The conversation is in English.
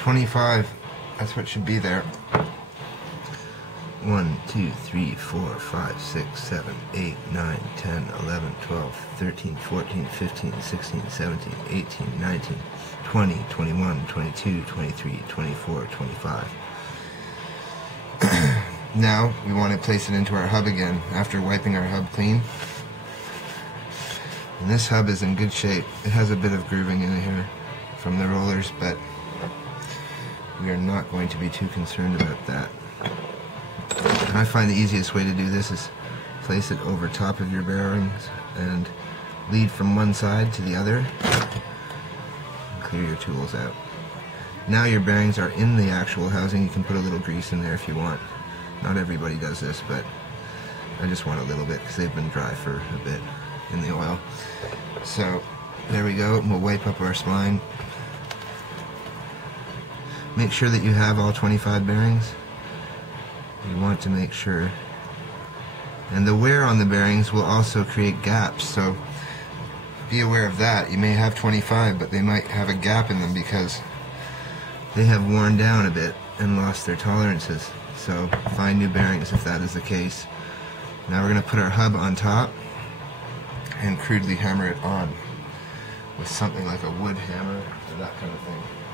25. That's what should be there. 1, 2, 3, 4, 5, 6, 7, 8, 9, 10, 11, 12, 13, 14, 15, 16, 17, 18, 19, 20, 21, 22, 23, 24, 25. Now we want to place it into our hub again after wiping our hub clean. And this hub is in good shape. It has a bit of grooving in here from the rollers, but we are not going to be too concerned about that. And I find the easiest way to do this is place it over top of your bearings and lead from one side to the other and clear your tools out. Now your bearings are in the actual housing. You can put a little grease in there if you want. Not everybody does this, but I just want a little bit because they've been dry for a bit in the oil. So there we go. We'll wipe up our spline. Make sure that you have all 25 bearings. You want to make sure. And the wear on the bearings will also create gaps, so be aware of that. You may have 25, but they might have a gap in them because they have worn down a bit and lost their tolerances. So find new bearings if that is the case. Now we're going to put our hub on top and crudely hammer it on with something like a wood hammer or that kind of thing.